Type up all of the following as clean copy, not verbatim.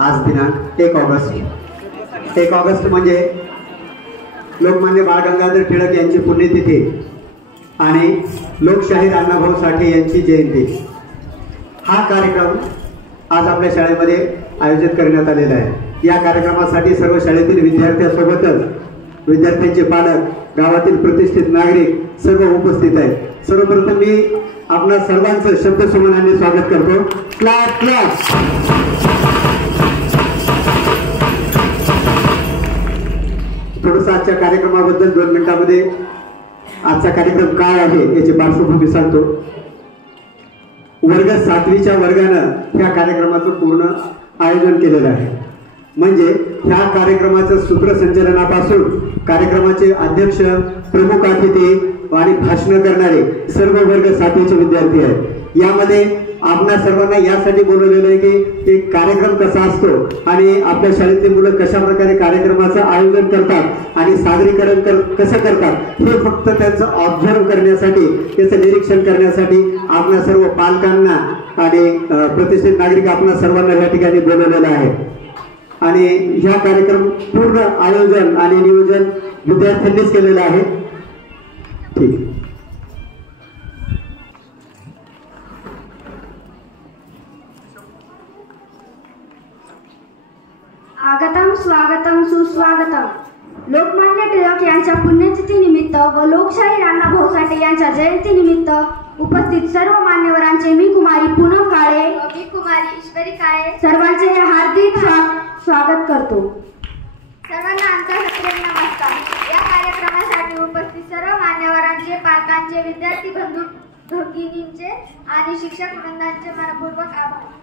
आज दिनांक 1 August 1 August म्हणजे लोकमान्य बाळ गंगाधर टिळक यांची पुण्यतिथी आणि लोकशाहीर अण्णाभाऊ साठे यांची जयंती। हा कार्यक्रम आज आपल्या शाळेमध्ये आयोजित करण्यात आलेला आहे। या कार्यक्रमासाठी सर्व शाळेतील विद्यार्थ्यांसोबतच विद्यार्थ्यांचे पालक, गावातील प्रतिष्ठित नागरिक सर्व उपस्थित आहेत। सर्वप्रथम मी आपणा सर्वांचं शब्दसुमनाने स्वागत करतो। Clap clap. थोडंसं आजच्या कार्यक्रमाबद्दल 2 मिनिटांमध्ये आजचा कार्यक्रम काय आहे याची पार्श्वभूमी सांगतो। वर्ग 7वीच्या वर्गानं ह्या कार्यक्रमाचं पूर्ण आयोजन केलेलं आहे। म्हणजे ह्या कार्यक्रमाचं सूत्रसंचालनापासून कार्यक्रमाचे अध्यक्ष, प्रमुख अतिथी आणि भाषण करणारे सर्व वर्ग 7वीचे विद्यार्थी आहेत। यामध्ये आपणा सर्वांना यासाठी बोलवलेलं आहे की एक कार्यक्रम कसा असतो आणि आपल्या शाळेतली मुलं कशा प्रकारे कार्यक्रमाचं आयोजन करतात आणि सादरीकरण कसं करतात हे फक्त त्यांचं ऑब्झर्व करण्यासाठी, त्याचं निरीक्षण करण्यासाठी आपणा सर्व पालकांना आणि प्रतिष्ठित नागरिक आपणा सर्वांना या ठिकाणी बोलवलेलं आहे। आणि ह्या कार्यक्रम पूर्ण आयोजन आणि नियोजन विद्यार्थ्यांनीच केलेलं आहे। ठीक। आगतम स्वागतम सुस्वागतम। लोकमान्य टिळक यांच्या पुण्यतिथी निमित्त व लोकशाहीर अण्णाभाऊ साठे यांच्या जयंती निमित्त उपस्थित सर्व मान्यवरांचे मी कुमारी पूनम काळे, मी कुमारी ईश्वरी काळे सर्वांचे हार्दिक स्वागत करतो। सर्वांना आमचा सप्रेम नमस्कार। या कार्यक्रमासाठी उपस्थित सर्व मान्यवरांचे, पालकांचे, विद्यार्थी बंधू भगिनींचे आणि शिक्षक वृंदांचे मनपूर्वक आभार।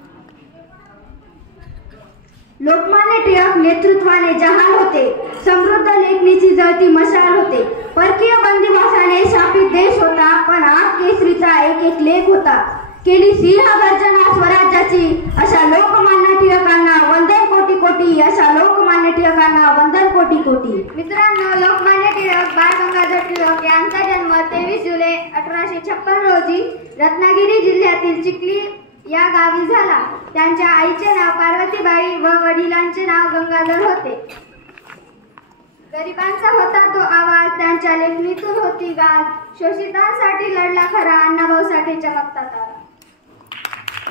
लोकमान्य टिळक नेतृत्वाने जहाल होते, समृद्ध लेखणीची जळती मशाल होते। परकीय बंदिवासाने शापित देश होता, पण आग केसरीचा एक एक लेख होता। केली सिंह गर्जना स्वराज्याची, अशा लोकमान्य टिळकांना वंदन कोटी कोटी, अशा लोकमान्य टिळकांना वंदन कोटी कोटी। मित्रांनो, लोकमान्य टिळक बाळ गंगाधर टिळक यांचा जन्म 23 जुलै 1856 रोजी रत्नागिरी जिल्ह्यातील चिखली या गावी झाला। त्यांच्या आईचे नाव पार्वतीबाई व वडिलांचे नाव गंगाधर होते। गरिबांचा होता तो आवाज, त्यांच्या लेखणीतून होती गाज, शोषितांसाठी लढला खरा अण्णाभाऊ साठे चमकतात तारा।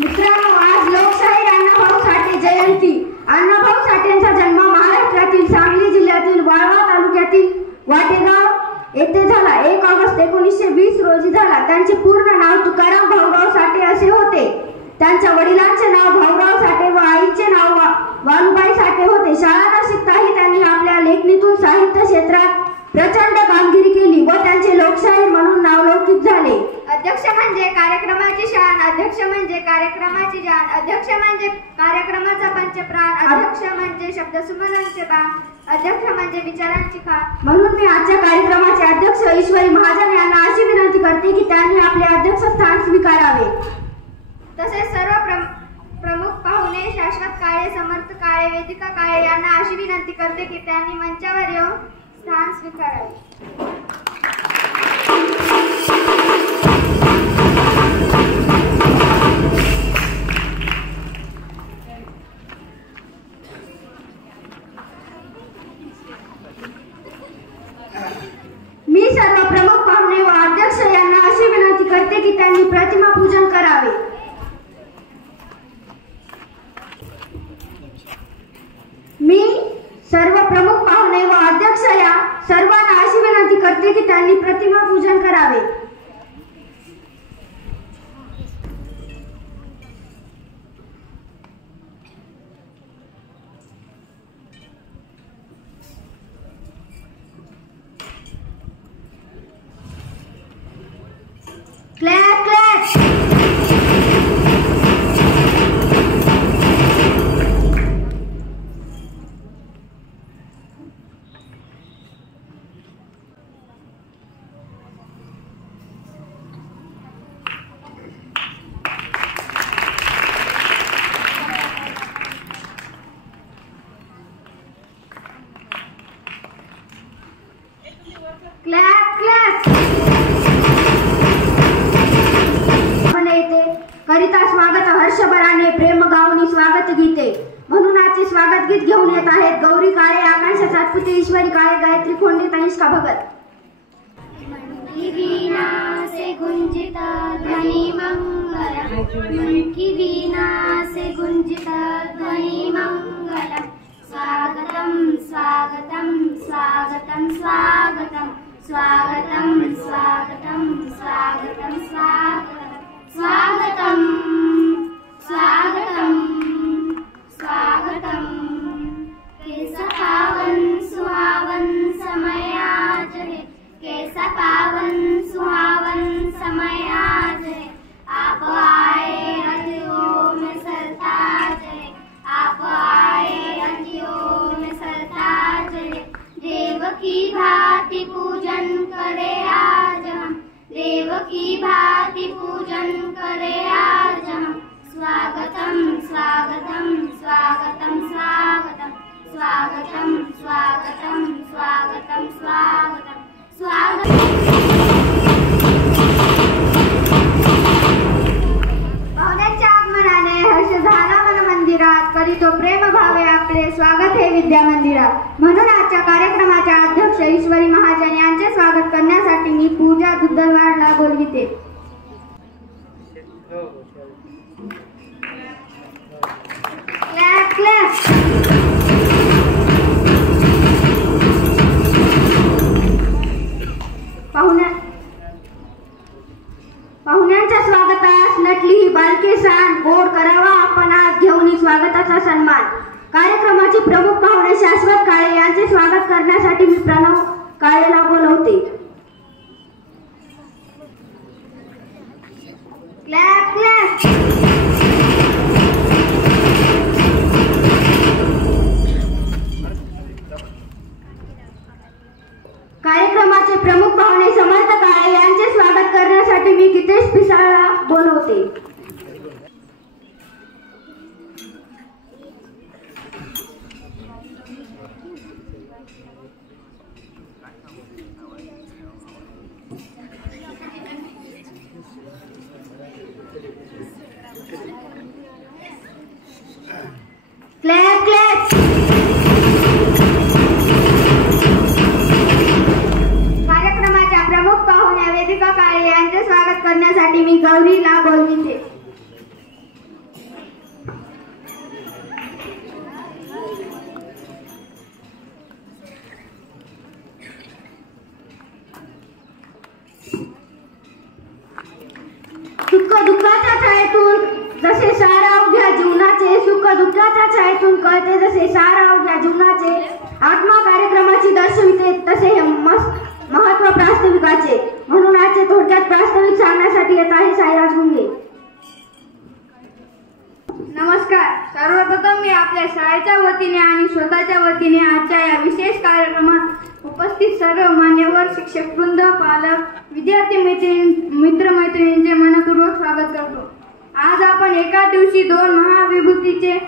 मित्रांनो, आज लोकशाहीर अण्णाभाऊ साठे जयंती। अण्णाभाऊ साठेंचा जन्म महाराष्ट्रातील सांगली जिल्ह्यातील वाळवा तालुक्यातील वाटेगाव येथे झाला। 1 ऑगस्ट 1920 रोजी झाला। त्यांचे पूर्ण नाव तुकाराम भाऊराव साठे असे होते। त्यांच्या वडिलांचे नाव भाऊराव साठे व आईचे नाव वालुबाई साठे होते। शाळा न शिकताही त्यांनी आपल्या लेखणीतून साहित्य क्षेत्रात प्रचंड कामगिरी केली व त्यांचे लोकशाहीर म्हणून नावलौकिक झाले। अध्यक्ष म्हणजे कार्यक्रमाची शान, अध्यक्ष म्हणजे कार्यक्रमाची जान, अध्यक्ष म्हणजे कार्यक्रमाचा पंचप्राण, अध्यक्ष म्हणजे शब्दसुमनांचे बाण, अध्यक्ष म्हणजे विचारांची खाण। म्हणून मी आजच्या कार्यक्रमाचे अध्यक्ष ईश्वरी महाजन यांना अशी विनंती करते की त्यांनी आपले अध्यक्षस्थान स्वीकारावे। तसेच सर्व प्रमुख पाहुणे शाश्वत काळे, समर्थ काळे, वेदिका काळे यांना अशी विनंती करते की त्यांनी मंचावर येऊन स्थान स्वीकारावे। मी सर्व प्रमुख पाहुणे व अध्यक्ष यांना अशी विनंती करते की त्यांनी प्रतिमा पूजन करावे। मी सर्व प्रमुख पाहुणे व अध्यक्ष या सर्वांना अशी विनंती करते की त्यांनी प्रतिमा पूजन करावे। Clap clap. Clap clap. करिता स्वागत हर्षभराने प्रेम गाऊनी स्वागत गीते म्हणून आजचे स्वागत गीत घेऊन येत आहेत गौरी काळे, आकांक्षा सातपुते, ईश्वरी काळे, गायत्री खोंडे, तनिष्का भगत. वीणा से गुंजित ध्वनि मंगलम, की वीणा से गुंजित ध्वनि मंगलम. स्वागतम स्वागतम स्वागतम स्वागतम स्वागतम स्वागतम स्वागतम स्वागतम स्वागतम स्वागतम स्वागतम. कैसा पावन सुहावन समय आज है, कैसा पावन सुहावन समय आज है. आप आए रतियों में सरताज है, आप आए रतियों में सरताज है. देव की भांति पूजन करे आज हम, देव की भांति पूजन करे आज हम. स्वागतम स्वागतम स्वागतम स्वागतम स्वागतम स्वागतम स्वागतम स्वागतम स्वागतम. पाहुण्यांच्या आगमनाने हर्ष झाला मन मंदिरात, करीतो प्रेम भावे आपले स्वागत हे विद्या मंदिरात. म्हणून आजच्या कार्यक्रमाच्या अध्यक्ष ईश्वरी महाजन यांचे स्वागत करण्यासाठी मी पूजा दुद्धवाडला बोलविते. Clap clap. पाहुण्यांच्या स्वागतास नटली ही बालके सान, गोड करावा आपण आज घेऊन स्वागताचा सन्मान. कार्यक्रमाचे प्रमुख पाहुणे शाश्वत काळे यांचे स्वागत करण्यासाठी मी प्रणव काळेला बोलवते. Clap clap. कार्यक्रमाचे प्रमुख पाहुणे समर्थ काळे यांचे स्वागत करण्यासाठी मी गीतेश पिसाळला बोलवते. Clap clap. कार्यक्रमाच्या प्रमुख पाहुण्या वेदिका काळे यांचे स्वागत करण्यासाठी मी गौरीला बोलविते. सुख दुःखाच्या छायेतून जसे सार अवघ्या जीवनाचे, सुख दुःखाच्या छायेतून कळते जसे सार अवघ्या जीवनाचे. आत्मा कार्यक्रमाची दर्शविते तसे हे महत्व प्रास्ताविकाचे. म्हणून आजचे थोडक्यात प्रास्ताविक सांगण्यासाठी येत आहे साईराज गुंगे. नमस्कार. सर्वप्रथम मी आपल्या शाळेच्या वतीने आणि स्वतःच्या वतीने आजच्या या विशेष कार्यक्रमात उपस्थित सर्व मान्यवर, शिक्षकवृंद, पालक, विद्यार्थी मित्रमैत्रिणींचे मनपूर्वक स्वागत करतो. आज आपण एका दिवशी दोन महाविभूतींचे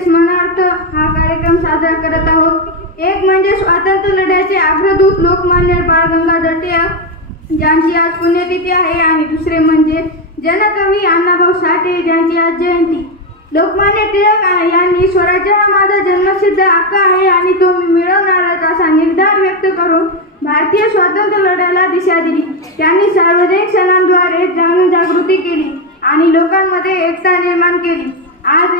स्मरणार्थ हा कार्यक्रम साजरा करत आहोत. एक म्हणजे स्वातंत्र्य लढ्याचे अग्रदूत लोकमान्य बाळ गंगाधर टिळक ज्यांची आज पुण्यतिथी आहे, आणि दुसरे म्हणजे जनकवी अण्णाभाऊ साठे ज्यांची आज जयंती. लोकमान्य टिळक यांनी स्वराज्य हा माझा जन्मसिद्ध हक्क आहे आणि तो मी मिळवणारच असा निर्धार व्यक्त करून भारतीय स्वातंत्र्य लढ्याला दिशा दिली. त्यांनी सार्वजनिक सणांद्वारे जनजागृती केली आणि लोकांमध्ये एकता निर्माण केली. आज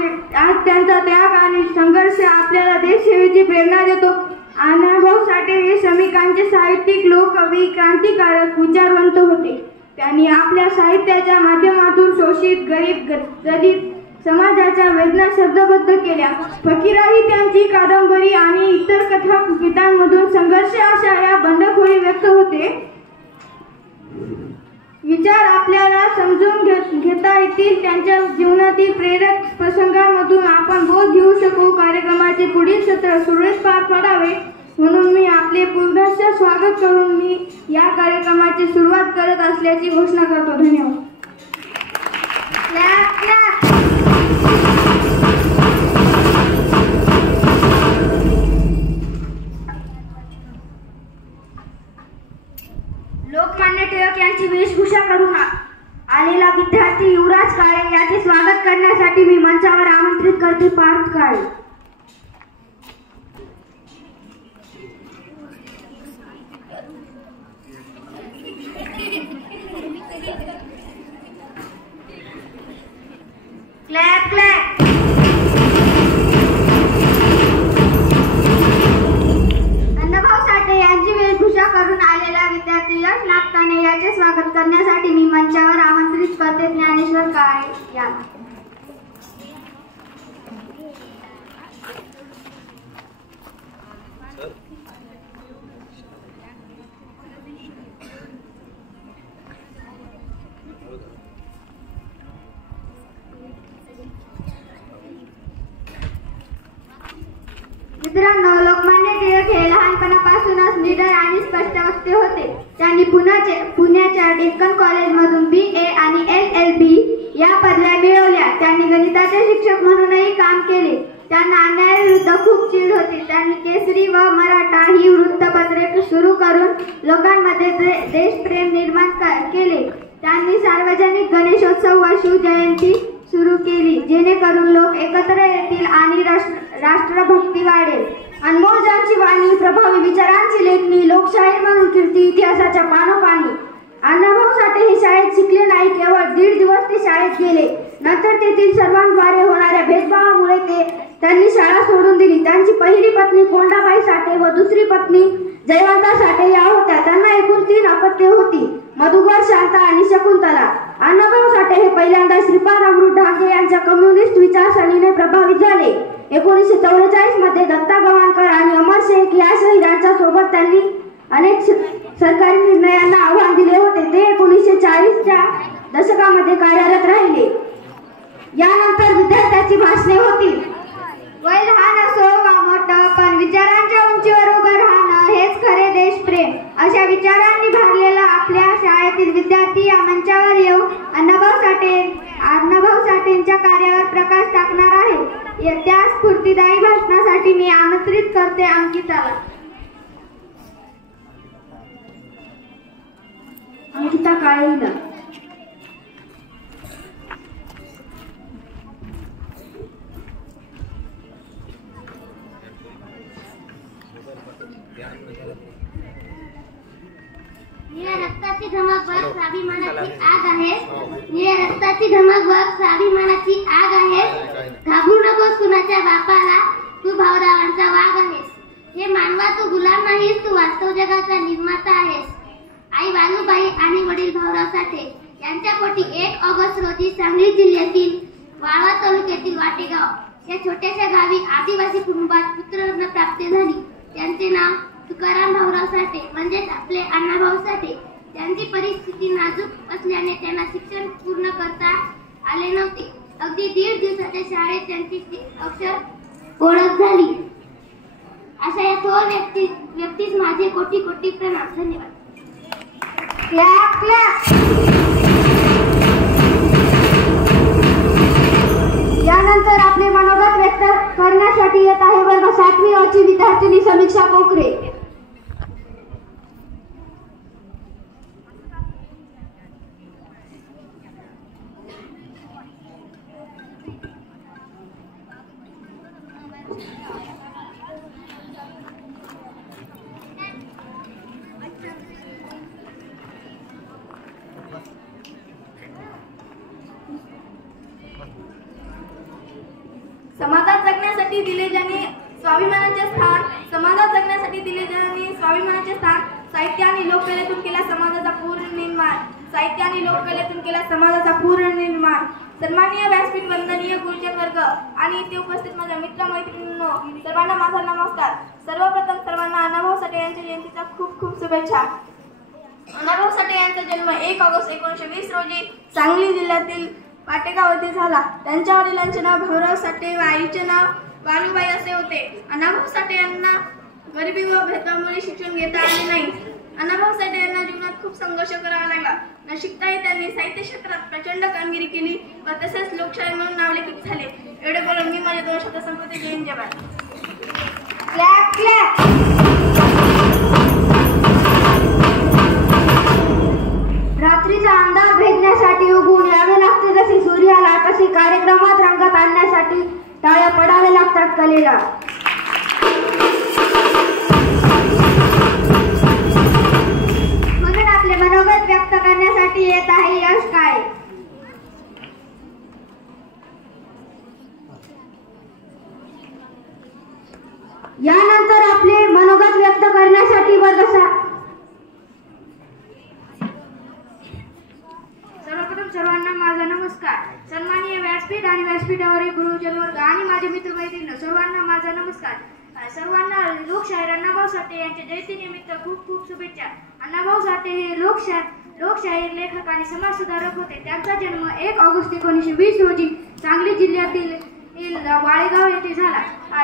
त्यांचा त्याग आणि संघर्ष आपल्याला देशसेवेची प्रेरणा देतो. अण्णाभाऊ साठे हे श्रमिकांचे साहित्यिक, लोककवी, क्रांतिकारक, विचारवंत होते. त्यांनी आपल्या साहित्याच्या माध्यमातून शोषित, गरीब, दलित समाजाच्या वेदना शब्दबद्ध केल्या. फकीराही त्यांची कादंबरी आणि इतर कथा गीतांमधून संघर्ष अशा या बंडखोरी व्यक्त होते. विचार आपल्याला समजून घेता येतील. त्यांच्या जीवनातील प्रेरक प्रसंगांमधून आपण बोध घेऊ शकू. कार्यक्रमाचे पुढील सत्र सुरळीत पार पडावे म्हणून मी आपले पुनश्च स्वागत करून मी या कार्यक्रमाची सुरुवात करत असल्याची घोषणा करतो. धन्यवाद. लोकमान्य टिळक यांची वेशभूषा करून आलेला विद्यार्थी युवराज काळे याचे स्वागत करण्यासाठी मी मंचावर आमंत्रित करते पार्थ काळे. Clap clap. अण्णाभाऊ साठे यांची वेशभूषा करून आलेला विद्यार्थी यश नागताने याचे स्वागत करण्यासाठी मी मंचावर आमंत्रित करते ज्ञानेश्वर काळे याला. मित्रांनो, लोकमान्य टिळक हे लहानपणापासूनच निडर आणि स्पष्टवक्ते होते. त्यांनी पुण्याच्या डेक्कन कॉलेजमधून BA आणि LLB या पदव्या मिळवल्या. त्यांनी गणिताचे शिक्षक म्हणूनही काम केले. त्यांना अन्यायाविरुद्ध खूप चीड होती. त्यांनी केसरी व मराठा ही वृत्तपत्रे सुरू करून लोकांमध्ये देशप्रेम निर्माण केले. त्यांनी सार्वजनिक गणेशोत्सव व शिवजयंती सुरू केली, जेणेकरून लोक एकत्र येतील आणि राष्ट्रभक्ती वाढेल. अनमोल ज्यांची वाणी, प्रभावी विचारांची लेखणी, लोकशाहीर म्हणून कीर्ती इतिहासाच्या पानोपानी. अण्णाभाऊ साठे हे शाळेत शिकले नाही, केवळ 1.5 दिवस ते शाळेत गेले. नंतर तेथील सर्वांद्वारे होणाऱ्या भेदभावामुळे त्यांनी शाळा सोडून दिली. त्यांची पहिली पत्नी कोंडाबाई साठे व दुसरी पत्नी जयवंता साठे या होत्या. त्यांना एकूण 3 अपत्ये होती, मधुकर, शांता आणि शकुंतला. अण्णाभाऊ साठे हे पहिल्यांदा श्रीपाद अमृत ढाके यांच्या कम्युनिस्ट विचारसरणीने प्रभावित झाले. 1944 मध्ये दत्ता गवाणकर आणि अमर शेख या शहीदांच्या सोबत त्यांनी अनेक सरकारी निर्णयांना आव्हान दिले होते. ते 1940च्या दशकामध्ये कार्यरत राहिले. यानंतर विद्यार्थ्यांची भाषणे होती. वय लहान असो वा मोठं, पण विचारांच्या उंचीवर उभं राहणं हेच खरे देशप्रेम. अशा विचारांनी भरलेला आपल्या शाळेतील विद्यार्थी या मंचावर येऊन अण्णाभाऊ साठेंच्या कार्यावर प्रकाश टाकणार आहे. त्या स्फूर्तिदायी भाषणासाठी मी आमंत्रित करते अंकिताला. अंकिता काळेला. निळ्या रक्ताची धमक बघ, स्वाभिमानाची आग आहे. निळ्या रक्ताची धमक बघ, स्वाभिमानाची आग आहे. घाबरू नकोस कुणाच्या बापाला, तू भाऊरावांचा वाघ आहेस. हे मानवा, तू गुलाम नाहीस, तू वास्तव जगाचा निर्माता आहेस. आई वालूबाई आणि वडील भाऊराव साठे यांच्या पोटी 1 ऑगस्ट रोजी सांगली जिल्ह्यातील वाळवा तालुक्यातील वाटेगाव या छोट्याशा गावी आदिवासी कुटुंबात पुत्ररत्न प्राप्त झाली. त्यांचे नाव तुकाराम भाऊराव साठे म्हणजेच आपले अण्णाभाऊ साठे. त्यांची परिस्थिती नाजूक असल्याने त्यांना शिक्षण पूर्ण करता आले नव्हते. अगदी 1.5 दिवसाच्या शाळेत त्यांची अक्षर ओळख झाली. अशा या थोर व्यक्तीस माझे कोटी कोटी प्रणाम. धन्यवाद. Clap clap. यानंतर आपले मनोगत व्यक्त करण्यासाठी येत आहे वर्ग 7वी अ ची विद्यार्थिनी समीक्षा कोकरे. समाजात जगण्यासाठी दिले ज्यांनी स्वाभिमानाचे स्थान, समाजात जगण्यासाठी दिले ज्यांनी स्वाभिमानाचे स्थान, साहित्य आणि लोककलेतून केला समाजाचा पुनर्निर्माण, साहित्य आणि लोककलेतून केला समाजाचा पुनर्निर्माण. सन्माननीय व्यासपीठ, वंदनीय गुरुजन वर्ग आणि इथे उपस्थित माझ्या मित्र मैत्रिणींनो, सर्वांना माझा नमस्कार. सर्वप्रथम सर्वांना अण्णाभाऊ साठे यांच्या जयंतीच्या खूप खूप शुभेच्छा. अण्णाभाऊ साठे यांचा जन्म 1 ऑगस्ट 1920 रोजी सांगली जिल्ह्यातील वाटेगाव येथे झाला. त्यांच्या वडिलांचे नाव भाऊराव साठे व आईचे नाव वालूबाई असे होते. अण्णाभाऊ साठे यांना गरिबी व भेदभावामुळे शिक्षण घेता आले नाही. अण्णाभाऊ साठे यांना जीवनात खूप संघर्ष करावा लागला. न शिकताही त्यांनी साहित्य क्षेत्रात प्रचंड कामगिरी केली व तसेच लोकशाहीर म्हणून नावलौकिक झाले. एवढे बोलून मी माझे 2 शब्द संपवते. जय हिंद, जय भारत. Clap clap. रात्रीचा अंधार भेदण्यासाठी उगवून यावे लागते जसे सूर्याला, तसे कार्यक्रमात रंगात आणण्यासाठी टाळ्या पडावे लागतात कलेला. म्हणून आपले मनोगत व्यक्त करण्यासाठी येत आहे यश काळे. यानंतर आपले मनोगत व्यक्त करण्यासाठी सर्वप्रथम सर्वांना माझा नमस्कार. सन्माननीय व्यासपीठ आणि व्यासपीठावरील गुरुजन वर्ग आणि माझे मित्रमैत्रिणी सर्वांना माझा नमस्कार. सर्वांना लोकशाहीर अण्णाभाऊ साठे यांच्या जयंतीनिमित्त खूप खूप शुभेच्छा. अण्णाभाऊ साठे हे लोकशाहीर लेखक आणि समाजसुधारक होते. त्यांचा जन्म 1 ऑगस्ट 1920 रोजी सांगली जिल्ह्यातील वाळेगाव येथे झाला.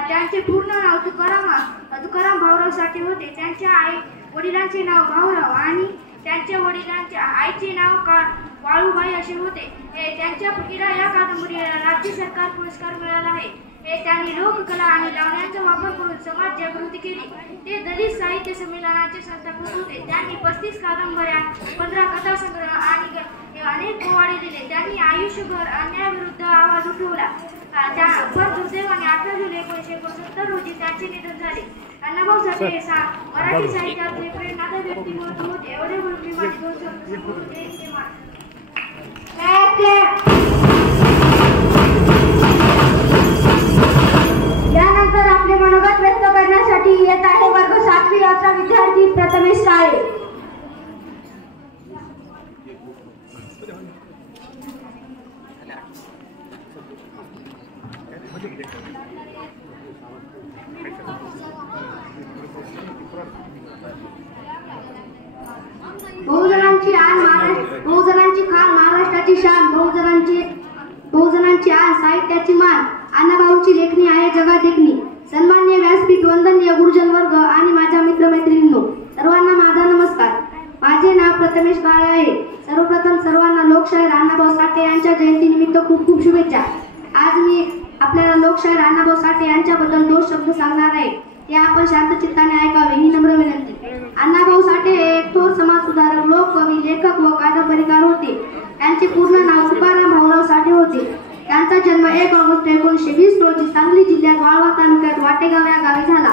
त्यांचे पूर्ण नाव तुकाराम भाऊराव साठे होते. त्यांच्या वडिलांचे नाव भाऊराव आणि त्यांच्या वडिलांच्या आईचे नाव वाळूबाई असे होते. त्यांच्या फकीरा या कादंबरीला राज्य सरकार पुरस्कार मिळाला आहे. त्यांनी लोककला आणि लावण्यांचा वापर करून समाज जागृती केली. ते दलित साहित्य संमेलनाचे संस्थापक होते. त्यांनी 35 कादंबऱ्या, 15 कथासंग्रह आणि अनेक पोवाडे दिले. त्यांनी आयुष्यभर अन्यायाविरुद्ध आवाज उठवला. पण दुर्दैवाने 18 जुलै 1969 रोजी त्यांचे निधन झाले. अण्णाभाऊ साठे मराठी साहित्यातले प्रेरणादायी व्यक्तिमत्व होते. एवढे बोलून मी माझे 2 शब्द संपवते. यानंतर आपले मनोगत व्यक्त करण्यासाठी येत आहे वर्ग 7वी चा विद्यार्थी प्रथमेश काळे. बहुजनांची खान, महाराष्ट्राची शान, बहुजनांची आन, साहित्याची मान, अण्णाभाऊची लेखणी आहे जगात देखणी. सन्माननीय व्यासपीठ, वंदनीय गुरुजन वर्ग आणि माझ्या मित्रमैत्रिणींनो सर्वांना माझा नमस्कार. माझे नाव प्रथमेश काळे आहे. सर्वप्रथम सर्वांना लोकशाहीर अण्णाभाऊ साठे यांच्या जयंतीनिमित्त खूप खूप शुभेच्छा. आज मी आपल्याला लोकशाहीर अण्णाभाऊ साठे यांच्याबद्दल 2 शब्द सांगणार आहे. ते आपण शांत चित्ताने ऐकावे ही नम्र विनंती. अण्णाभाऊ साठे हे एक थोर समाजसुधारक, लोककवी, लेखक व कादंबरीकार होते. त्यांचे पूर्ण नाव तुकाराम भाऊराव साठे होते. त्यांचा जन्म 1 ऑगस्ट 1920 रोजी सांगली जिल्ह्यात वाळवा तालुक्यात वाटेगाव या गावी झाला.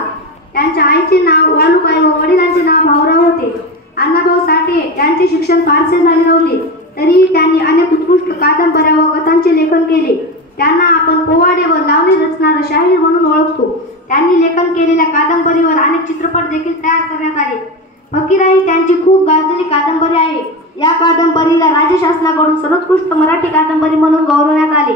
त्यांच्या आईचे नाव वालूबाई व वडिलांचे नाव भाऊराव होते. अण्णाभाऊ साठे यांचे शिक्षण फारसे झाले नव्हते, तरीही त्यांनी अनेक उत्कृष्ट कादंबऱ्या व कथांचे लेखन केले. त्यांना आपण पोवाडे व लावणी रचणारा शाहीर म्हणून ओळखतो. त्यांनी लेखन केलेल्या कादंबरीवर अनेक चित्रपट देखील तयार करण्यात आले. फकीरा ही त्यांची खूप गाजलेली कादंबरी आहे. या कादंबरीला राज्य शासनाकडून सर्वोत्कृष्ट मराठी कादंबरी म्हणून गौरवण्यात आले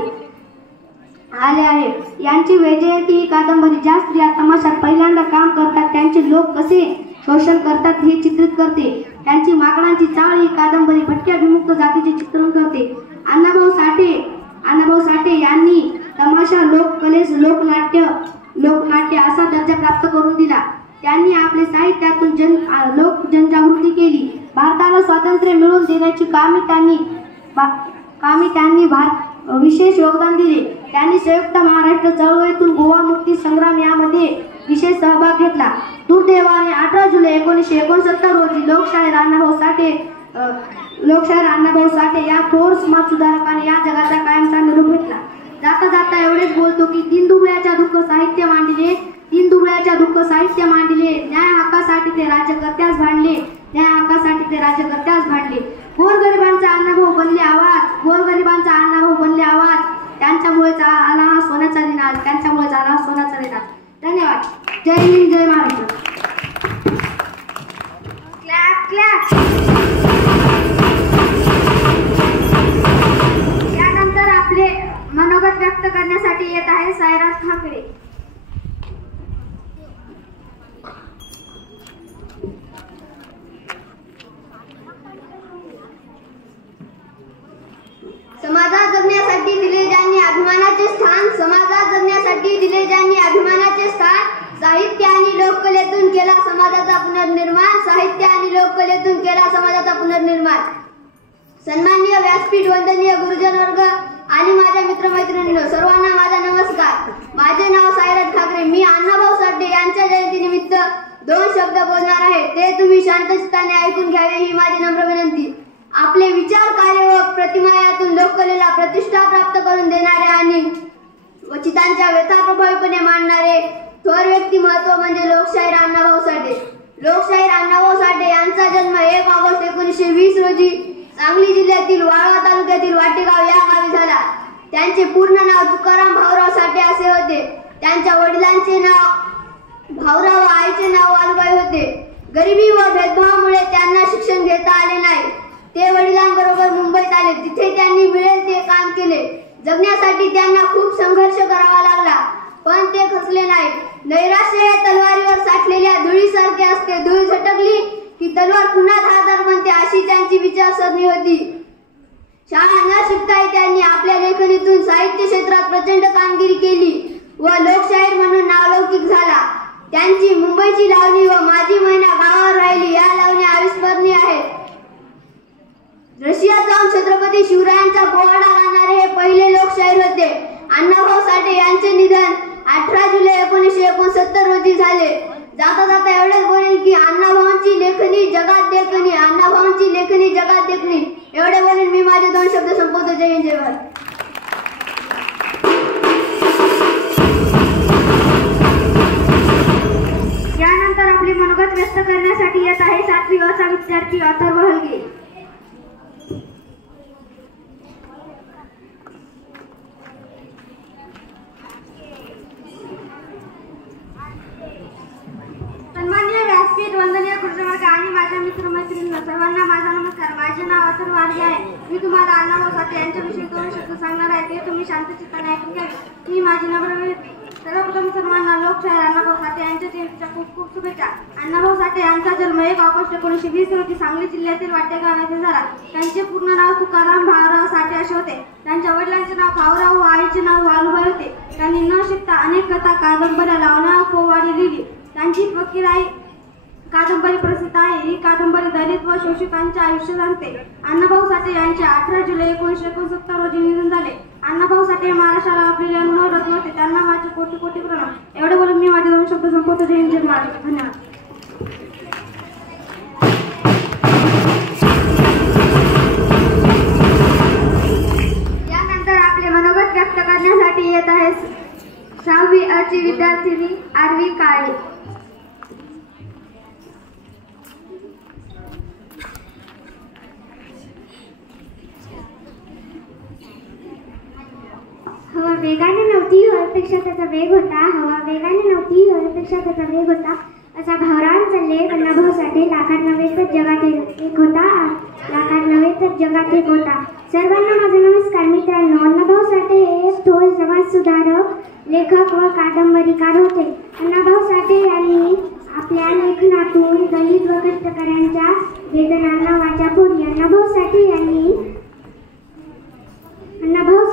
आहे. यांची वैजयंती ही कादंबरी ज्या स्त्रिया तमाशात पहिल्यांदा काम करतात त्यांचे लोक कसे शोषण करतात हे चित्रित करते. त्यांची माकडांची चाळ ही कादंबरी भटक्या विमुक्त जातीचे चित्रण करते. अण्णाभाऊ साठे यांनी तमाशा लोककलेस लोकनाट्य असा दर्जा प्राप्त करून दिला. त्यांनी आपल्या साहित्यातून लोक जनजागृती केली. भारताला स्वातंत्र्य मिळवून देण्याची कामी त्यांनी विशेष योगदान दिले. त्यांनी संयुक्त महाराष्ट्र चळवळीतून गोवा मुक्ती संग्राम यामध्ये विशेष सहभाग घेतला. दुर्दैवाने 18 जुलै 1969 रोजी लोकशाहीर अण्णाभाऊ साठे या थोर समाजसुधारकाने या जगाचा कायमचा निरोप घेतला. जाता जाता एवढेच बोलतो की दीनदुबळ्याच्या दुःख साहित्य मांडले, न्याय हक्कासाठी ते राज्यकर्त्यास भांडले. गोरगरिबांचा अण्णाभाऊ बनले आवाज. त्यांच्यामुळे आला हा सोन्याचा दिन. धन्यवाद. जय हिंद, जय महाराष्ट्र. Clap clap. यानंतर आपले मनोगत व्यक्त करण्यासाठी येत आहे सायराज ठाकरे. समाजात जगण्यासाठी दिले ज्यांनी अभिमानाचे स्थान, साहित्य आणि लोककलेतून केला समाजाचा पुनर्निर्माण. सन्माननीय व्यासपीठ, वंदनीय गुरुजन वर्ग आणि माझ्या मित्रमैत्रिणींनो सर्वांना माझा नमस्कार. माझे नाव सायराज ठाकरे. मी अण्णाभाऊ साठे यांच्या जयंतीनिमित्त 2 शब्द बोलणार आहे. ते तुम्ही शांत चित्ताने ऐकून घ्यावे ही माझी नम्र विनंती. आपले विचार, कार्य व प्रतिमा यातून लोककलेला प्रतिष्ठा प्राप्त करून देणारे आणि वचितांच्या व्यथा प्रभावीपणे मांडणारे थोर व्यक्तिमत्व म्हणजे लोकशाहीर अण्णाभाऊ साठे. लोकशाहीर अण्णाभाऊ साठे यांचा जन्म 1 ऑगस्ट 1920 रोजी सांगली जिल्ह्यातील वाळवा तालुक्यातील वाटेगाव या गावी झाला. त्यांचे पूर्ण नाव तुकाराम भाऊराव साठे असे होते. त्यांच्या वडिलांचे नाव भाऊराव व आईचे नाव वालुबाई होते. गरिबी व भेदभावामुळे त्यांना शिक्षण घेता आले नाही. ते वडिलांबरोबर मुंबईत आले. तिथे त्यांनी मिळेल ते काम केले. जगण्यासाठी त्यांना खूप संघर्ष करावा लागला, पण ते खचले नाही. नैराश्य हे तलवारीवर साठलेल्या धुळीसारखे असते. धूळ झटकली की तलवार पुन्हा धारदार बनते, अशी त्यांची विचारसरणी होती. शाळा न शिकताही त्यांनी आपल्या लेखणीतून साहित्य क्षेत्रात प्रचंड कामगिरी केली व लोकशाहीर म्हणून नावलौकिक झाला. त्यांची मुंबईची लावणी व माझी महिना गावावर राहिली या लावण्या अविस्मरणीय आहेत. रशियात जाऊन छत्रपती शिवरायांचा पोवाडा गाणारे हे पहिले लोकशाहीर होते. अण्णाभाऊ साठे यांचे निधन 18 जुलै 1969 रोजी झाले. जाता जाता एवढेच बोलेल की अण्णाभाऊंची लेखणी जगात देखणी, अण्णाभाऊंची लेखणी जगात देखणी. एवढे बोलून मी माझे 2 शब्द संपवतो. जय हिंद, जय भारत. यानंतर आपले मनोगत व्यक्त करण्यासाठी येत आहे 7वी अ चा विद्यार्थी अथर्व हलगे. सन्माननीय व्यासपीठ, वंदनीय गुरुजनवर्ग आणि माझ्या मित्रमैत्रिणींना सर्वांना माझा नमस्कार. माझे नाव अथर्व हलगे आहे. मी तुम्हाला अण्णाभाऊ साठे यांच्याविषयी 2 शब्द सांगणार आहे. ते तुम्ही शांत चित्ताने ऐकून घ्यावे. ही माझी नम्र विनंती. सर्वप्रथम सर्वांना लोकशाहीर अण्णाभाऊ साठे यांच्या जयंतीच्या खूप खूप शुभेच्छा. अण्णाभाऊ साठे यांचा जन्म 1 ऑगस्ट 1920 रोजी सांगली जिल्ह्यातील वाटेगाव येथे झाला. त्यांचे पूर्ण नाव तुकाराम भाऊराव साठे असे होते. त्यांच्या वडिलांचे नाव भाऊराव व आईचे नाव वालुबाई होते. त्यांनी न शिकता अनेक कथा, कादंबऱ्या, लावण्या, पोवाडी लिहिली. त्यांची फकीराई कादंबरी प्रसिद्ध आहे. ही कादंबरी दलित व शोषितांचे आयुष्य सांगते. अण्णाभाऊ साठे यांचे 18 जुलै 1969 रोजी निधन झाले. अण्णाभाऊ साठे महाराष्ट्राला आपले अनुभव रत्न होते. त्यांना माझे कोटी कोटी प्रणाम. एवढे बोलून मी माझे 2 शब्द संपवतो. जय हिंद, जय महाराष्ट्र. धन्यवाद. यानंतर आपले मनोगत व्यक्त करण्यासाठी येत आहे 6वी अ ची विद्यार्थिनी आरवी काळे. हवा वेगाने नव्हती, हवेपेक्षा त्याचा वेग होता. हवा वेगाने नव्हती, हवेपेक्षा त्याचा वेग होता. असा भावरावांचा लेख अण्णाभाऊ साठे. लाखात नव्हे तर जगात एक होता. लाखात नव्हे तर जगात एक होता. सर्वांना माझा नमस्कार. मित्रांनो, अण्णाभाऊ साठे हे एक थोर समाजसुधारक, लेखक व कादंबरीकार होते. अण्णाभाऊ साठे यांनी आपल्या लेखनातून दलित व कष्टकऱ्यांच्या वेदनांना वाचा फोडली. अण्णाभाऊ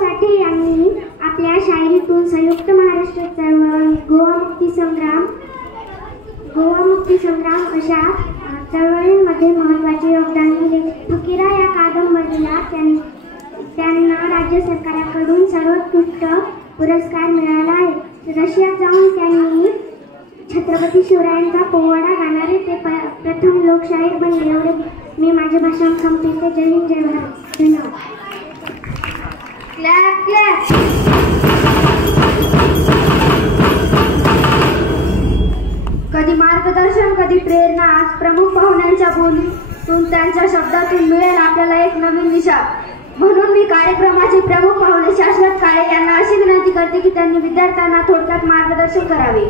साठे यांनी आपल्या शायरीतून संयुक्त महाराष्ट्र चळवळ, गोवा मुक्ती संग्राम अशा चळवळींमध्ये महत्त्वाचे योगदान दिले. फकीरा या कादंबरीला त्यांना राज्य सरकारकडून सर्वोत्कृष्ट पुरस्कार मिळाला आहे. रशियात जाऊन त्यांनी छत्रपती शिवरायांचा पोवाडा गाणारे ते प्रथम लोकशाहीर बनले. एवढे मी माझे भाषण संपवते. जय हिंद, जय भारत. धन्यवाद. Clap clap. कधी मार्गदर्शन, कधी प्रेरणा. आज प्रमुख पाहुण्यांच्या बोलीतून, त्यांच्या शब्दातून मिळेल आपल्याला एक नवीन दिशा. म्हणून मी कार्यक्रमाचे प्रमुख पाहुणे शाश्वत काळे यांना अशी विनंती करते की त्यांनी विद्यार्थ्यांना थोडक्यात मार्गदर्शन करावे.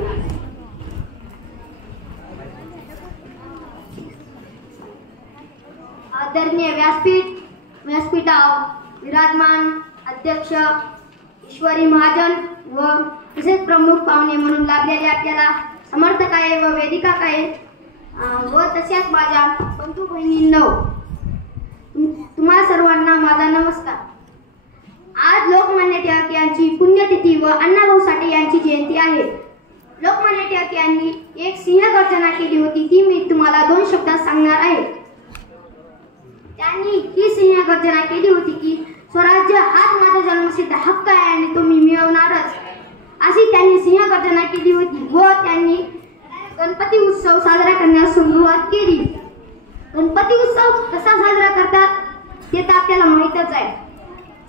आदरणीय व्यासपीठावर विराजमान अध्यक्ष ईश्वरी महाजन व विशेष प्रमुख पाहुणे म्हणून लाभलेले आपल्याला समर्थक आहे व वेदिका आहे व तशाच माझ्या बंधू बहिणींनो, तुम्हा सर्वांना माझा नमस्कार. आज लोकमान्य टिळक यांची पुण्यतिथी व अण्णाभाऊ साठे यांची जयंती आहे. लोकमान्य टिळक यांनी एक सिंहगर्जना केली होती, ती मी तुम्हाला 2 शब्दात सांगणार आहे. त्यांनी ही सिंहगर्जना केली होती की स्वराज्य हाच माझा जन्मसिद्ध हक्क आहे आणि तो मी मिळवणारच, अशी त्यांनी सिंहगर्जना केली होती. व त्यांनी गणपती उत्सव साजरा करण्यास सुरुवात केली. गणपती उत्सव कसा साजरा करतात ते तर आपल्याला माहीतच आहे.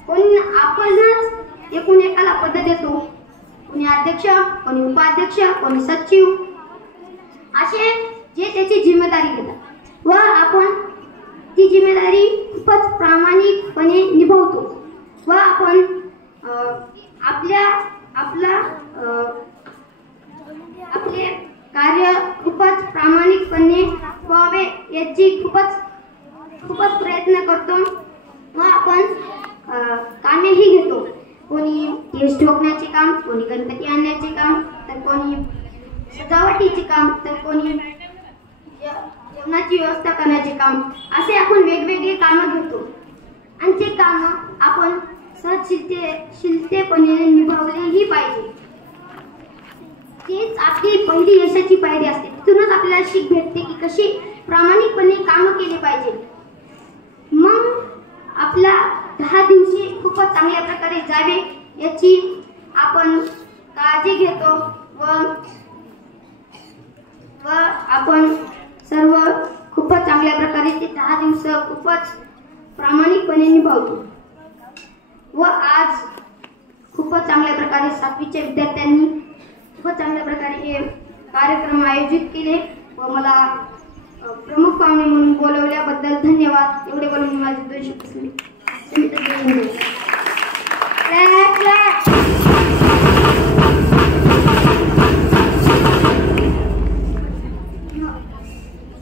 पण आपणच एकूण एकाला पद देतो, कोणी अध्यक्ष, कोणी उपाध्यक्ष, कोणी सचिव, असे जे त्याची जिम्मेदारी घेतात व आपण ती जिम्मेदारी खूपच प्रामाणिकपणे निभावतो व आपण आपले कार्य खूपच प्रामाणिकपणे व्हावे याची खूपच प्रयत्न करतो व आपण कामेही घेतो. कोणी केस ठोकण्याचे काम, कोणी गणपती आणण्याचे काम, तर कोणी सजावटीचे काम, तर कोणी जेवणाची व्यवस्था करण्याचे काम, असे आपण वेगवेगळे कामं घेतो आणि ते कामं आपण सहजशीलतेपणे निभावलेही पाहिजे. तीच आपली पहिली यशाची पायरी असते. तिथूनच आपल्याला शिक भेटते की कशी प्रामाणिकपणे कामं केली पाहिजे. मग आपला 10 दिवशी खूपच चांगल्या प्रकारे जावे याची आपण काळजी घेतो व आपण सर्व खूपच चांगल्या प्रकारे ते 10 दिवस खूपच प्रामाणिकपणे निभावतो. व आज खूपच चांगल्या प्रकारे 7वीच्या विद्यार्थ्यांनी खूपच चांगल्या प्रकारे हे कार्यक्रम आयोजित केले व मला प्रमुख पाहुणे म्हणून बोलवल्याबद्दल धन्यवाद. एवढे बोलून मी माझे 2 शब्द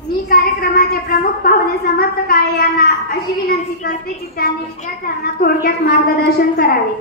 मी कार्यक्रमाचे प्रमुख पाहुणे समर्थ काळे यांना अशी विनंती करते की त्यांनी विद्यार्थ्यांना थोडक्यात मार्गदर्शन करावे.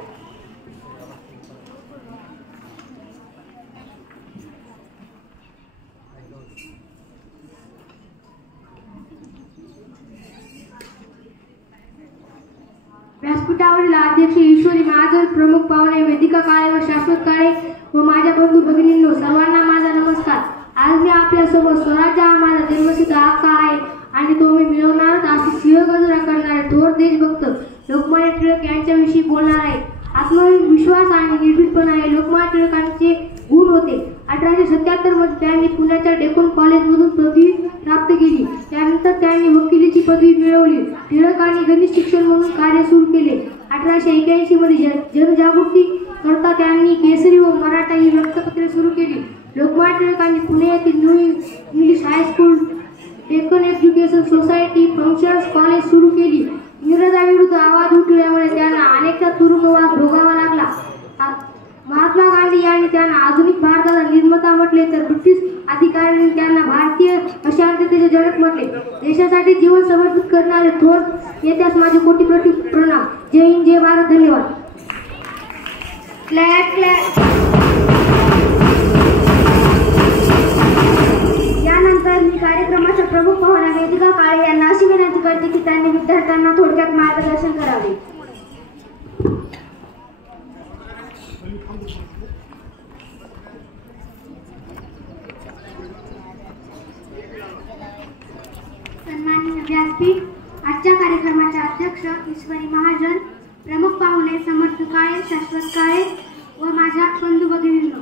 व्यासपीठावरील अध्यक्ष ईश्वरी महाजन, प्रमुख पाहुणे वेदिका काळे व शाश्वत काळे व माझ्या बंधू भगिनींनो, सर्वांना माझा नमस्कार. आज मी आपल्यासोबत स्वराज्य हा माझा जन्मसिद्ध हक्क आहे आणि तो मी मिळवणारच अशी सिंहगर्जना करणारे थोर देशभक्त लोकमान्य टिळक यांच्याविषयी बोलणार आहे. आत्मविश्वास आणि निर्भीडपणा हे लोकमान्य टिळकांचे गुण होते. 1877 मध्ये त्यांनी पुण्याच्या डेक्कन कॉलेजमधून पदवी प्राप्त केली. त्यानंतर त्यांनी वकिलीची पदवी मिळवली. टिळकांनी गणित शिक्षण म्हणून कार्य सुरू केले. 1881 मध्ये जनजागृती करता त्यांनी केसरी व मराठा ही वृत्तपत्रे सुरू केली. लोकमान्य टिळकांनी पुणे येथील new English high school, Deccan education society, functions college सुरू केली. इंग्रजांविरुद्ध आवाज उठवल्यामुळे त्यांना अनेकदा तुरुंगवास भोगावा लागला. महात्मा गांधी यांनी त्यांना आधुनिक भारताचा निर्माता म्हटले तर ब्रिटिश अधिकाऱ्यांनी त्यांना भारतीय अशांततेचे जनक म्हटले. देशासाठी जीवन समर्पित करणारे थोर नेत्यास माझे कोटी प्रणाम. जय हिंद, जय भारत. धन्यवाद. यानंतर मी कार्यक्रमाच्या प्रमुख पाहुण्या वेदिका काळे यांना अशी विनंती करते की त्यांनी विद्यार्थ्यांना थोडक्यात मार्गदर्शन करावे. सन्माननीय व्यासपीठ, आजच्या कार्यक्रमाचे अध्यक्ष ईश्वरी महाजन, प्रमुख पाहुणे समर्थ काळे, शाश्वत काळे व माझ्या बंधू भगिनींनो,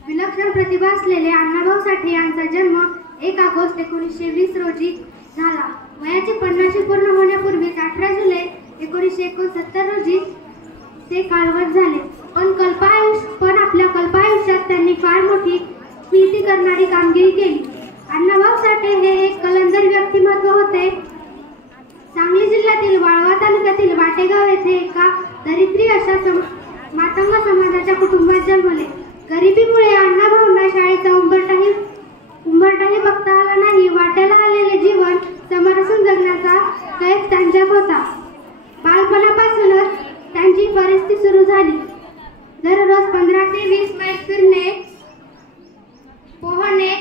विलक्षण प्रतिभा असलेले अण्णाभाऊ साठे यांचा जन्म 1 ऑगस्ट 1920 रोजी झाला. वयाची 50 पूर्ण होण्यापूर्वीच 18 जुलै 1969 रोजी ते काळवट झाले. पण आपल्या कल्पायुष्यात त्यांनी फार मोठी कीर्ती करणारी कामगिरी केली. अण्णाभाऊ साठे हे एक कलंदर व्यक्तिमत्व होते. सांगली जिल्ह्यातील वाळवा तालुक्यातील वाटेगाव येथे एका दरिद्री अशा मातंग समाजाच्या कुटुंबात जन्मले. गरिबीमुळे अण्णाभाऊंना शाळेचा उंबरठाही बघता आला नाही. वाट्याला आलेले जीवन समरसून जगण्याचा कैफ त्यांच्यात होता. बालपणापासूनच त्यांची परिस्थिती सुरू झाली. दररोज 15 ते 20 मैल फिरणे, पोहणे,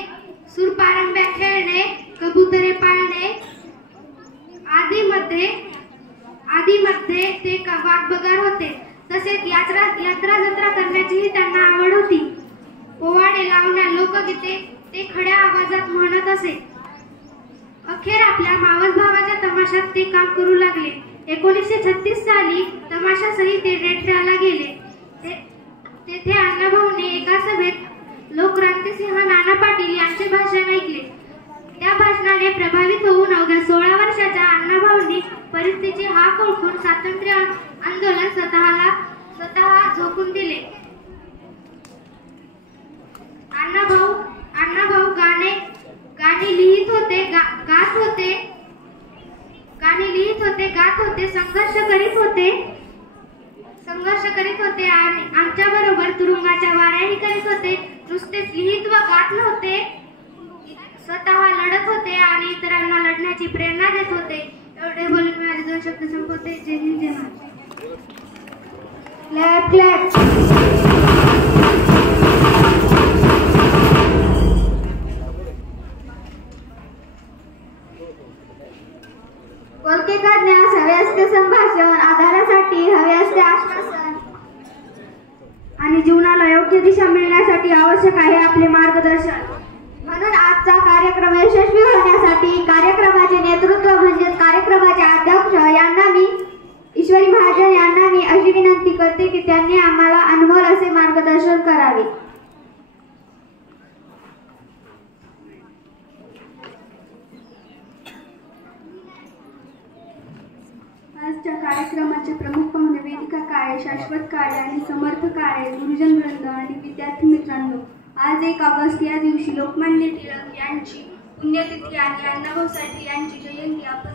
सूरपारंब्या खेळणे, कबुतरे पाळणे आदीमध्ये ते वाघबगार होते. तसेच यात्रा जत्रा करण्याचीही त्यांना आवड होती. पोवाडे, लावण्या, लोकगीते ते खड्या आवाजात म्हणत असे. अखेर आपल्या मावस भावाच्या तमाशात ते काम करू लागले. 1936 साली तमाशासहित ते नेटाळला गेले. तेथे अण्णाभाऊंनी एका सभेत लोकक्रांतीसिंह नाना पाटील यांचे भाषण ऐकले. त्या भाषणाने प्रभावित होऊन अवघ्या 16 वर्षाच्या अण्णाभाऊंनी परिस्थितीची हाक ओळखून स्वातंत्र्य आंदोलन स्वतः झोकून दिले. अण्णाभाऊ गाणी लिहित होते, गात होते, संघर्ष करीत होते आणि आमच्या बरोबर तुरुंगाच्या वाऱ्याही करीत होते. नुसतेच लिहित व गात नव्हते, स्वतः लढत होते आणि इतरांना लढण्याची प्रेरणा देत होते. एवढे बोलून मी माझे 2 शब्द संपवते. जय हिंद, जय महाराष्ट्र. Clap clap. कोलके काढण्यास हवे असते संभाषण, आधारासाठी हवे असते आश्वासन आणि जीवनाला योग्य दिशा मिळण्यासाठी आवश्यक आहे आपले मार्गदर्शन. म्हणून आजचा कार्यक्रम यशस्वी होण्यासाठी कार्यक्रमाचे नेतृत्व म्हणजेच कार्यक्रमाचे अध्यक्ष यांना मी ईश्वरी महाजन यांना मी अशी विनंती करते की त्यांनी आम्हाला अनमोल असे मार्गदर्शन करावे. आजच्या कार्यक्रमाचे प्रमुख पाहुणे वेदिका काळे, शाश्वत काळे आणि समर्थ काळे, गुरुजन वृंद आणि विद्यार्थी मित्रांनो, आज 1 ऑगस्ट या दिवशी लोकमान्य टिळक यांची पुण्यतिथी आणि अण्णाभाऊ साठे यांची जयंती आपण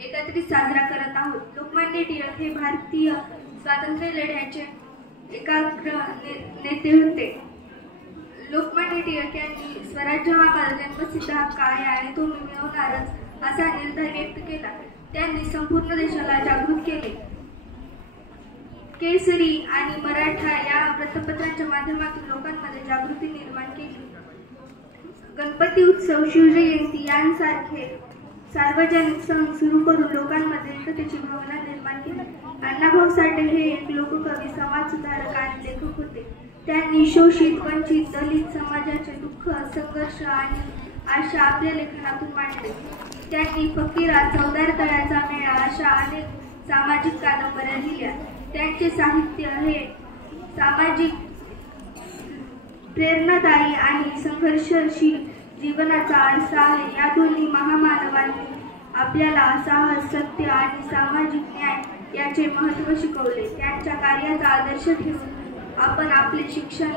एकत्रित साजरा करत आहोत. लोकमान्य टिळक हे भारतीय स्वातंत्र्य लढ्याचे एकाग्र नेते होते. लोकमान्य टिळक यांनी स्वराज्य हा माझा जन्मसिद्ध हक्क आहे आणि तो मी मिळवणारच असा निर्धार व्यक्त केला. त्यांनी संपूर्ण देशाला जागृत केले. केसरी आणि मराठा या वृत्तपत्रांच्या माध्यमातून लोकांमध्ये जागृती निर्माण केली. गणपती उत्सव, शिवजयंती यांसारखे सार्वजनिक सण सुरू करून लोकांमध्ये एकतेची भावना निर्माण केली. अण्णाभाऊ साठे हे एक लोककवी, समाज सुधारक आणि लेखक होते. त्यांनी शोषित, वंचित, दलित समाजाचे दुःख, संघर्ष आणि आशा आपल्या लेखनातून मांडले. त्यांनी फकीरा, चौदार तळ्याचा मेळा अशा अनेक सामाजिक कादंबऱ्या लिहिल्या. त्यांचे साहित्य हे सामाजिक, प्रेरणादायी आणि संघर्षशील जीवनाचा आरसा आहे. या दोन्ही महामानवांनी आपल्याला साहस, सत्य आणि सामाजिक न्याय याचे महत्त्व शिकवले. त्यांच्या कार्याचा आदर्श ठेवून आपण आपले शिक्षण,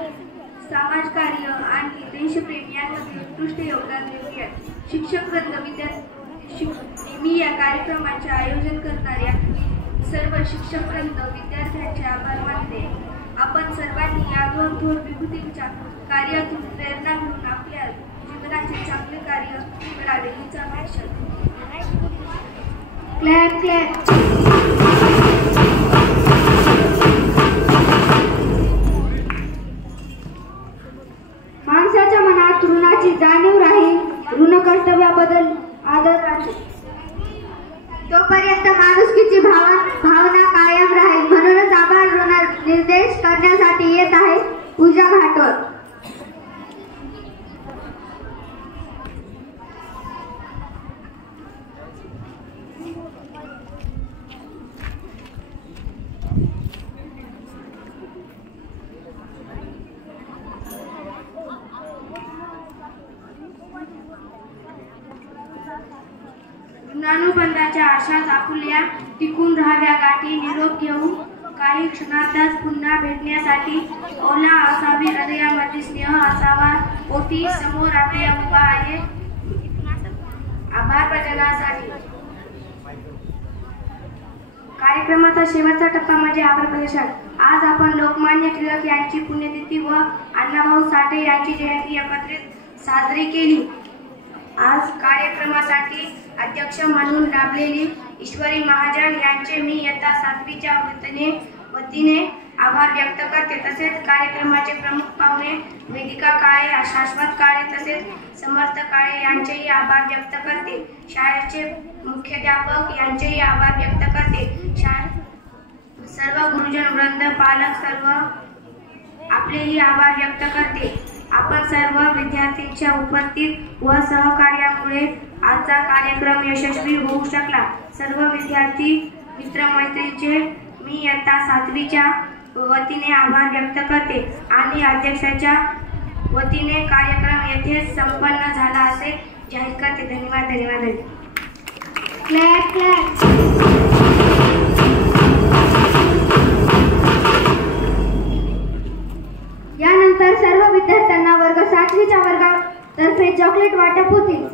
समाजकार्य आणि देशप्रेम यांमध्ये उत्कृष्ट योगदान देऊया. शिक्षक वृंद, मी या कार्यक्रमाचे आयोजन करणाऱ्या सर्व शिक्षक वृंद, विद्यार्थ्यांचे आभार मानते. आपण सर्वांनी या 2 थोर विभूतींच्या कार्यातून प्रेरणा घेऊन आपल्या जीवनाचे चांगले कार्य करावे हीच अपेक्षा. Clap clap. माणसाच्या मनात ऋणाची जाणीव राहील, ऋण कर्तव्याबद्दल आदर राहील, तोपर्यंत माणुसकीची भावना कायम राहील. म्हणूनच आभार ऋण निर्देश करण्यासाठी येत आहे पूजा घाटवर. ऋणानुबंधाच्या आशात आपुल्या टिकून राहाव्या गाठी, निरोप घेऊन काही क्षणातच पुन्हा भेटण्यासाठी ओला असावी हृदयामध्ये, स्नेह असावा पोटी, समोर आपल्या उभा आहे आभार प्रदर्शनासाठी. कार्यक्रमाचा शेवटचा टप्पा म्हणजे आभार प्रदर्शन. आज आपण लोकमान्य टिळक यांची पुण्यतिथी व अण्णाभाऊ साठे यांची जयंती एकत्रित साजरी केली. आज कार्यक्रमासाठी अध्यक्ष म्हणून लाभलेली ईश्वरी महाजन यांचे मी इयत्ता 7वीच्या वतीने आभार व्यक्त करते. तसेच कार्यक्रमाचे प्रमुख पाहुणे वेदिका काळे, शाश्वत काळे तसेच समर्थ काळे यांचेही आभार व्यक्त करते. शाळेचे मुख्याध्यापक यांचेही आभार व्यक्त करते. सर्व गुरुजन वृंद, पालक सर्व आपलेही आभार व्यक्त करते. आपण सर्व विद्यार्थ्यांच्या उपस्थित व सहकार्यामुळे आजचा कार्यक्रम यशस्वी होऊ शकला. सर्व विद्यार्थी मित्रमैत्रीचे मी इयत्ता 7वीच्या वतीने आभार व्यक्त करते आणि अध्यक्षाच्या वतीने कार्यक्रम येथे संपन्न झाला असे जाहीर करते. धन्यवाद. Clap clap. यानंतर सर्व विद्यार्थ्यांना वर्ग 7वीच्या वर्गातर्फे चॉकलेट वाटप होतील.